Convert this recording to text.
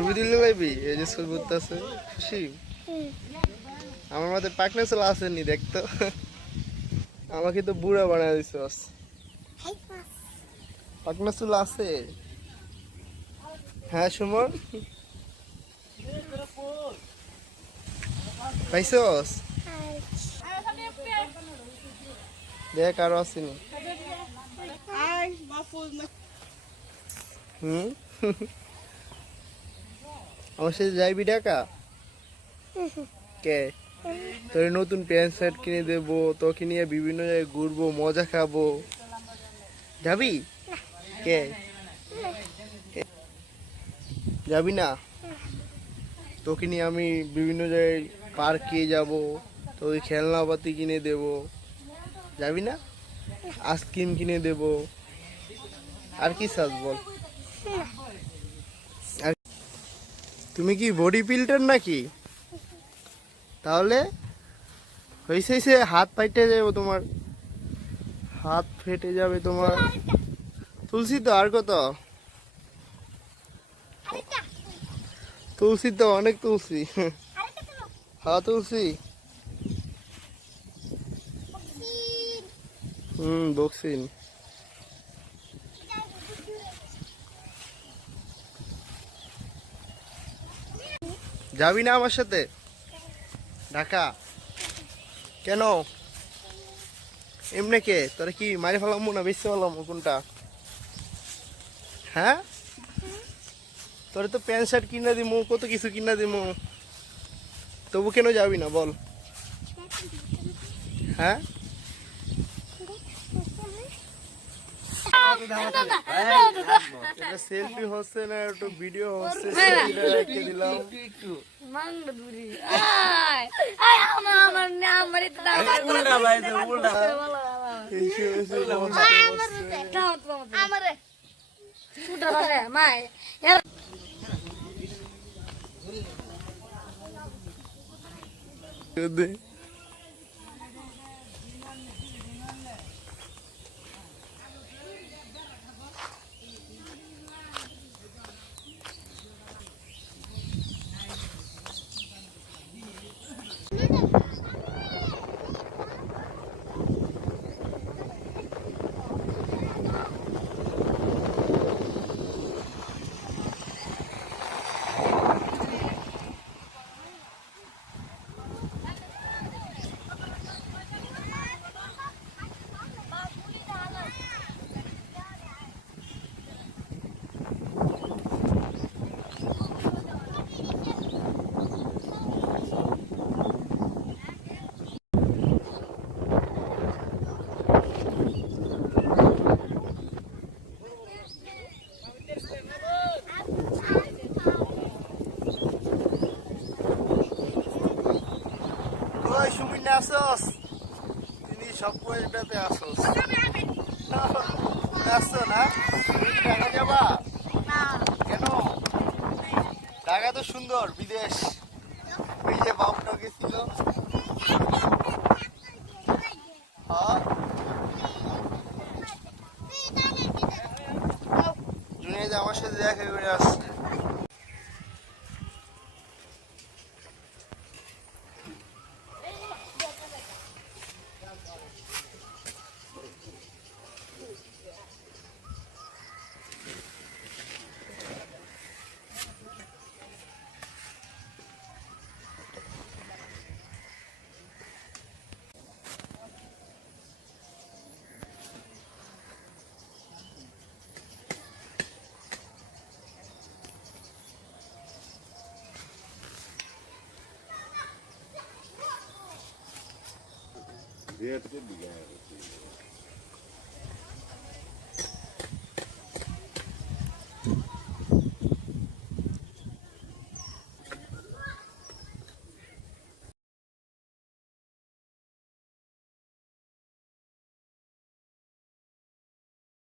ছবি তুললে লাইবি এই যে ছবি উঠতেছে খুশি আমার মাথায় পাকনা চলা আসেনি দেখতো আমাকে তো বুড়া বানায় দিছস পাকনা চুল আছে হ্যাঁ সুমন পাইছস দেখ আরো আসেনি হুম আমার সাথে যাইবি ঢাকা কে তোর নতুন প্যান্ট শার্ট কিনে দেবো তোকে নিয়ে বিভিন্ন জায়গায় ঘুরবো মজা খাবো যাবি কে যাবি না তোকে নিয়ে আমি বিভিন্ন জায়গায় পার্কে যাব তোকে খেলনাপাতি কিনে দেব যাবি না আইসক্রিম কিনে দেব আর কি চাস বল তুমি কি বডি বিল্ডার নাকি তাহলে হয়েছে হাত ফাইটে যাবে তোমার হাত ফেটে যাবে তোমার তুলসী তো আর কত তুলসী তো অনেক তুলসী হ্যাঁ তুলসী বক্সিন যাবি না আমার সাথে ঢাকা কেন এমনি কে তোরা কি মারি ফেলাম না বেশি ফেলাম কোনটা হ্যাঁ তোর তো প্যান্ট শার্ট কিনা দিমু কত কিছু কিনা দিমু তবু কেন যাবি না বল হ্যাঁ সেলফি হচ্ছে না একটু ভিডিও হচ্ছে রেখে দিলাম আসস তিনি সব বয়সটাতে আসস আসছো না ঢাকা যাবা কেন ঢাকা তো সুন্দর বিদেশ ওই যে বাপটা গেছিল জুনিয়ার আমার সাথে দেখা করে আসছে Dentro do lugar.